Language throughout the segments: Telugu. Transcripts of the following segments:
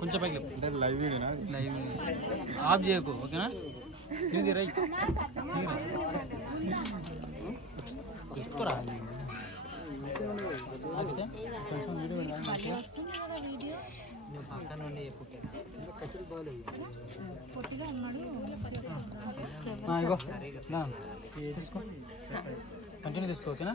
కొంచెం పైకి. లైవ్ ఆఫ్ చేయకు ఓకేనా? ఇది రై మంచిగా. ఆ, ఇగో తీసుకో. కంటిన్యూ తీసుకో ఓకేనా?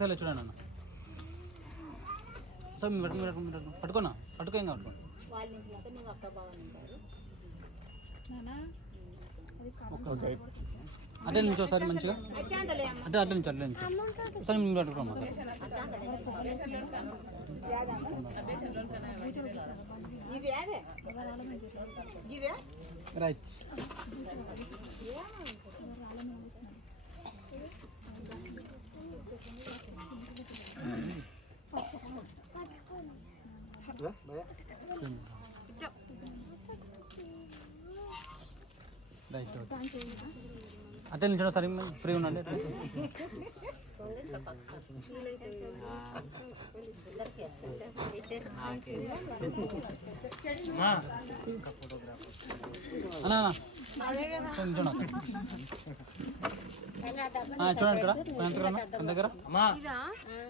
ఒకసారి చూడండి అన్న. ఒకసారి మీరు పట్టుకో, మీరు పట్టుకో, మీరు పట్టుకో. పట్టుకోనా? పట్టుకో కాదు పట్టుకోండి ఓకే అట్లే నుంచి ఒకసారి మంచిగా. అట్లా అట్లా నుంచి అట్లా నుంచి. ఒకసారి మీరు పట్టుకోమ్మా రైట్. రైట్ ఓకే అట్లా నిల్చోండి సరే ఫ్రీ ఉండండి అన్నా అన్నా కొంచెం నిల్చోండి అక్కడ. ఆ, చూడండి ఇక్కడ ఎంత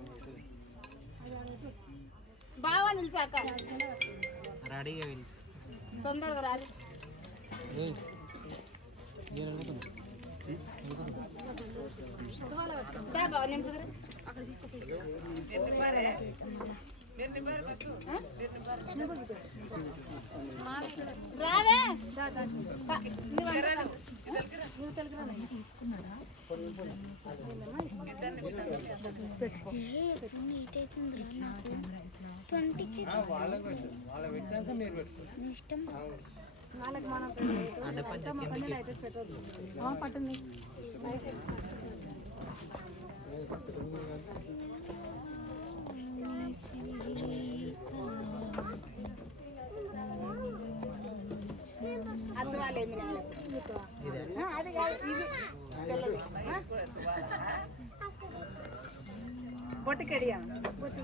బావా నిలిచాక రెడీగా పిలిచి తొందరగా రాలి ఏయ్, ఏం అడుగుతుంది? దా బావ నింపుదురా రావే. పా, అంటారా? నువ్వు తెలుగురా నాయనా? వాళ్ళకి మనం పెట్టదు అది వాళ్ళు ఏమి అది కాదు ఇది? బొట్టుకెడియా బొట్టు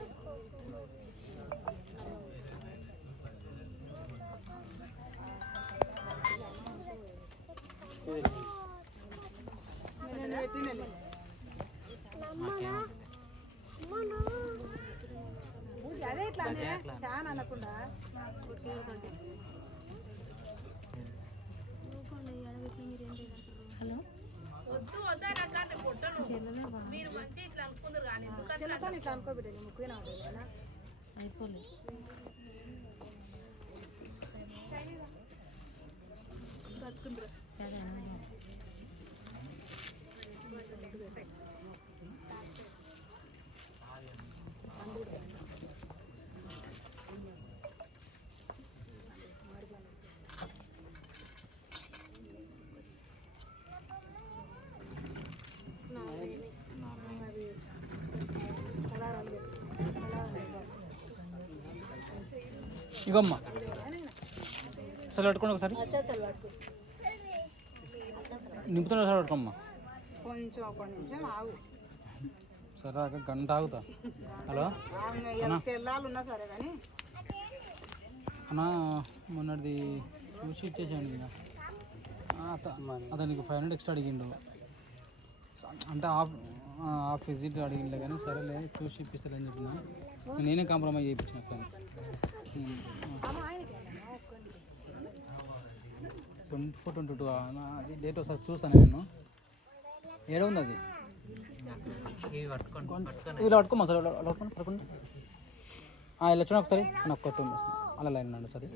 అదే ఇట్లా అనే చాలా అనకుండా చిన్నతనం ఇట్లా అనుకోబిడ్డ ముక్కునే ఉంటుంది ఇగోమ్మా. అసలు పట్టుకోండి ఒకసారి. నింపుతున్నా ఒకసారి పట్టుకోమ్మా. కొంచెం ఒక నిమిషం ఆగు. సరే గంట ఆగుతా. హలో? ఉన్నా సరే కానీ. అన్నా మొన్నటిది చూసి ఇచ్చేసాను ఇక. అతనికి ఫైవ్ హండ్రెడ్ ఎక్స్ట్రా అడిగిండు. అంటే హాఫ్ హాఫ్ విజిట్ అడిగిండే కానీ సరేలే చూసి ఇప్పిస్తారని చెప్పిన. నేనే కాంప్రమైజ్ చేయించిన ట్వంటీ ఫోర్ ట్వంటీ టూ అది డేట్ ఒకసారి చూసాను నేను ఏడ ఉంది అది ఇలా పట్టుకోమా సార్ పట్టుకోండి పట్టుకోండి ఇలా చూడండి ఒకసారి నాకు కొట్టు అలా లైన్ ఉన్నాడు సరే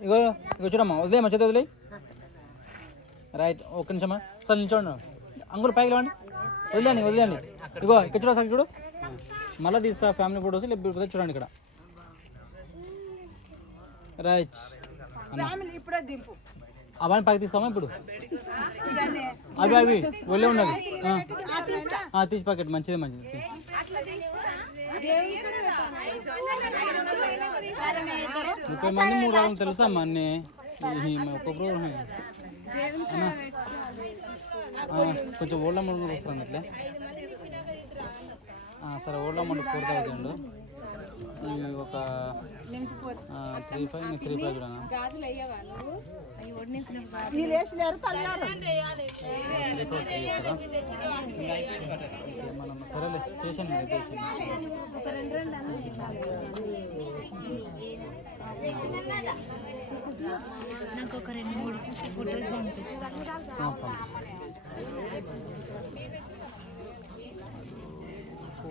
ఇగో ఇగో చూడమ్మా వదిలేమ్మా చేతి వదిలే రైట్ ఒక్క నిమిషమా సార్ నిల్చోండి అంగులు పైకి లేవండి వదిలేండి వదిలేండి ఇగో ఇక్కడ చూడ సార్ చూడు మళ్ళీ తీస్తా ఫ్యామిలీ ఫోటోస్ లేకపోతే చూడండి ఇక్కడ రైట్. ఇప్పుడే దింపు. అవన్నీ పైకి తీస్తామా ఇప్పుడు? అవి అవి ఒళ్ళే ఉన్నది తీసి ప్యాకెట్ మంచిదే మంచిది. ముప్పై మంది మూడు రోజులు తెలుసా అమ్మా అన్నీ? అన్నా. ఆ, కొంచెం ఓల్డ్ అమౌంట్ వస్తుంది అట్లే సరే ఓల్డ్ అమౌంట్ ఫోర్ థౌజండ్. ఒక త్రీ ఫైవ్ త్రీ ఫైవ్ కూడా మనం సరేలే చేసాను నేను చేసాను నాకు ఒక రెండు మూడు ఫోటోస్ పంపిస్తాను ఆ, పంపించు. ఫోర్ సిక్స్ ఫైవ్ టెన్ జరాలు ఫస్ట్ గాలిలే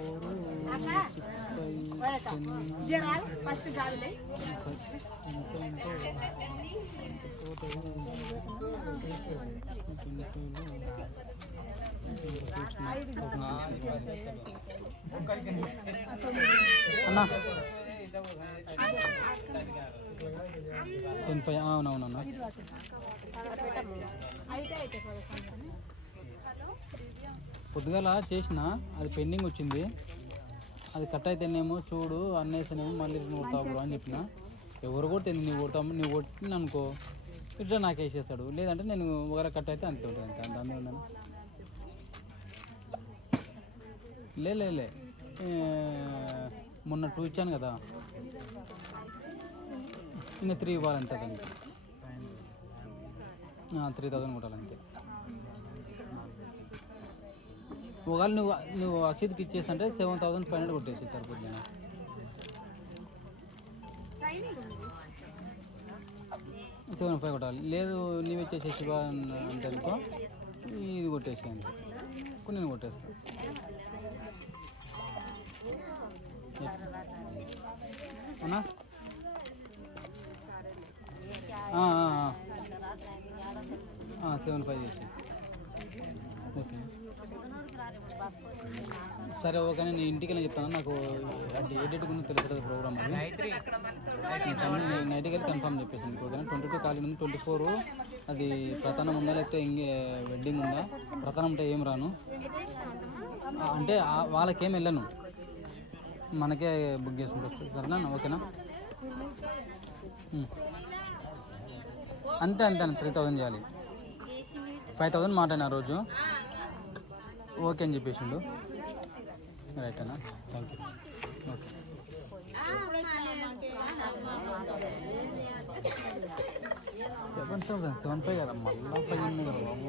అన్నా. టెన్ ఫైవ్ అవునవునన్నా. పొద్దుగాల చేసిన అది పెండింగ్ వచ్చింది. అది కట్ అయితేనేమో చూడు అన్నేసనేమో మళ్ళీ నువ్వు కొడతావు అని చెప్పిన. ఎవరు కొట్టింది నువ్వు కొడతావు నువ్వు కొట్టిన అనుకో ఇట్లా నాకు వేసేస్తాడు. లేదంటే నేను ఒకవేళ కట్ అయితే అంతే ఉంటుంది అంతే లే లే లే. మొన్న టూ ఇచ్చాను కదా. ఇంకా త్రీ ఇవ్వాలంటే దానికి త్రీ థౌజండ్ కొట్టాలంతే. ఒకవేళ నువ్వు నువ్వు అక్షిత్కి ఇచ్చేసి అంటే సెవెన్ థౌసండ్ ఫైవ్ హండ్రెడ్ కొట్టేసి సరిపోతుంది సెవెన్ ఫైవ్ కొట్టాలి. లేదు నీవు ఇచ్చేసి శివ అంటే అనుకో ఇది కొట్టేసి కొన్ని నేను కొట్టేస్తా. అవునా సెవెన్ ఫైవ్ చేసేయండి ఓకే. సరే ఓకే నేను ఇంటికి వెళ్ళి చెప్తాను. నాకు అంటే ఏ డేట్ గురించి తెలుసు కదా ప్రోగ్రామ్ అది. నేను నైట్కి వెళ్ళి కన్ఫర్మ్ చెప్పేసాను ఓకేనా ట్వంటీ టూ ఖాళీ ఉంది ట్వంటీ ఫోర్ అది ప్రధానం ఉందా లేకపోతే ఇంకే వెడ్డింగ్ ఉందా? ప్రధానం ఉంటే ఏం రాను? అంటే వాళ్ళకేం వెళ్ళను. మనకే బుక్ చేసుకుంటూ వస్తుంది సరేనా? ఓకేనా. అంతే అంతే. త్రీ థౌజండ్ చేయాలి. ఫైవ్ థౌసండ్ మాట్లాడిన రోజు. ఓకే అని చెప్పేసిండు. రైట్ అన్న? Thank you okay seven thousand seven five కదా మళ్ళీ పదిహేను కదా బాబు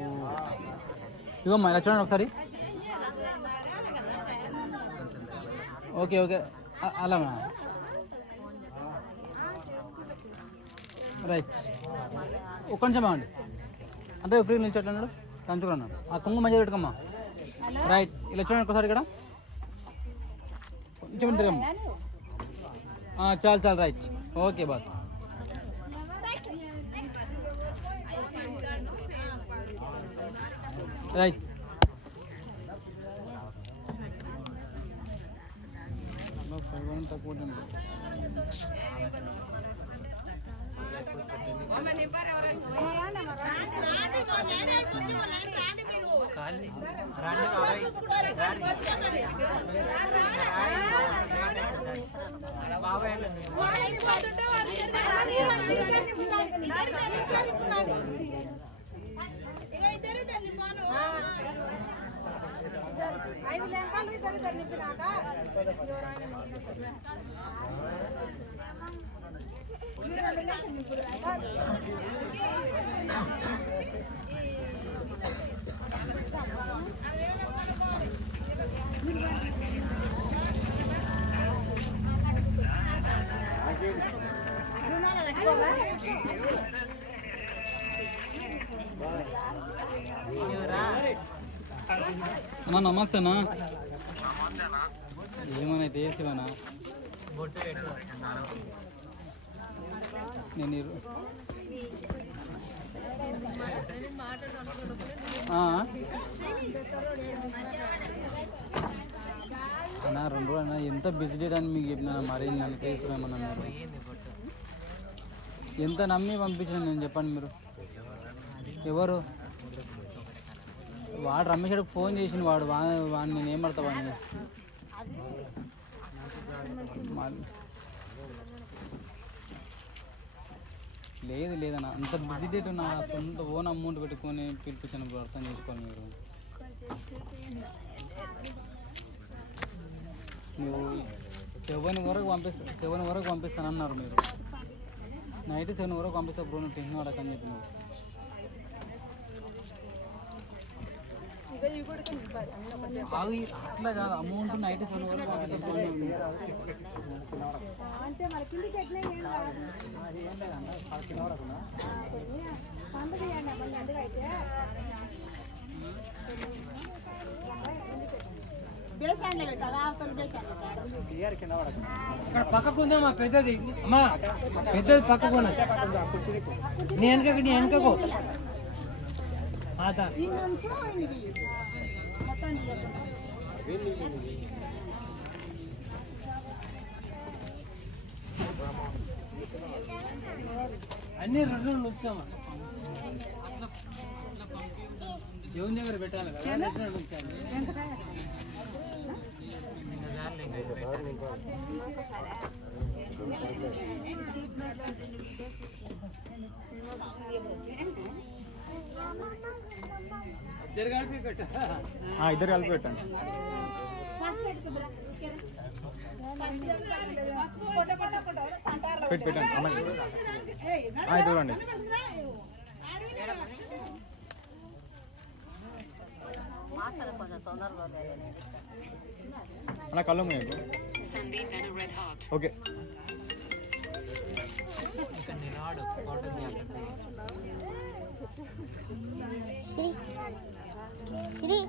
ఇగో మా ఇలా చూడండి ఒకసారి. ఓకే ఓకే అలా రైట్ ఒక్క నిమిషం బాగుండి అంటే ఫ్రీ నుంచి ఎట్లా ఉన్నాడు కంచుకున్నాడు ఆ కుంగు మంచిగా పెట్టుకమ్మా. రైట్ ఇలా చూడండి ఒకసారి ఇక్కడ. కొంచెం తిరగమ్మా చాలు చాలు right. Okay boss. Right. Five one తక్కువ ఐదు లెంకాలు ఇద్దరు ఇద్దరు నింపినాక. అన్నా నమస్తేనా? అన్నా ఏమన్నా టేసివనా నేను అన్నా రెండు రోజులు అన్నా ఎంత బిజీ డేట్ అని మీకు చెప్పిన మరి నన్ను తీసుకురామన్నా మీరు. ఎంత నమ్మి పంపించిన నేను చెప్పండి మీరు. ఎవరు? వాడు రమేష్ గారికి ఫోన్ చేసిన వాడు వా వాడిని నేను ఏం అని వాడిని లేదు లేదన్న. అంత బిజీ డేట్ నా సొంత ఓన్ అమౌంట్ పెట్టుకొని పిలిపించాను అర్థం చేసుకోవాలి మీరు. నువ్వు సెవెన్ వరకు పంపిస్తా సెవెన్ వరకు పంపిస్తానన్నారు మీరు. నైట్ సెవెన్ వరకు పంపిస్తా బ్రో నువ్వు టెన్షన్ పడకని చెప్పి నువ్వు ఆగి అట్లా కాదు అమౌంట్ నైట్. అంటే మరి కిందికి ఎట్లా ఏం రాదు పండుగ చేయండి. మళ్ళీ అందులో అయితే బేసాన్లో పెట్టాలి అవతల బేసాన్లో ఇక్కడ పక్కకు ఉందమ్మా పెద్దది. అమ్మా పెద్దది పక్కకు ఉన్నది నీ వెనకకు నీ వెనకకు మాత ఈ నుంచి ఇది మొత్తం తీయకుండా అన్ని రెండు నొచ్చామా దేవుని దగ్గర పెట్టాలి కదా రెండు ఇద్దరు కలిపి పెట్టా ఆ, ఇద్దరు కలిపి పెట్టండి పెట్టి పెట్టండి అమ్మాయి ఆ, ఇటు చూడండి అన్న కళ్ళు మీకు ఓకే ఇది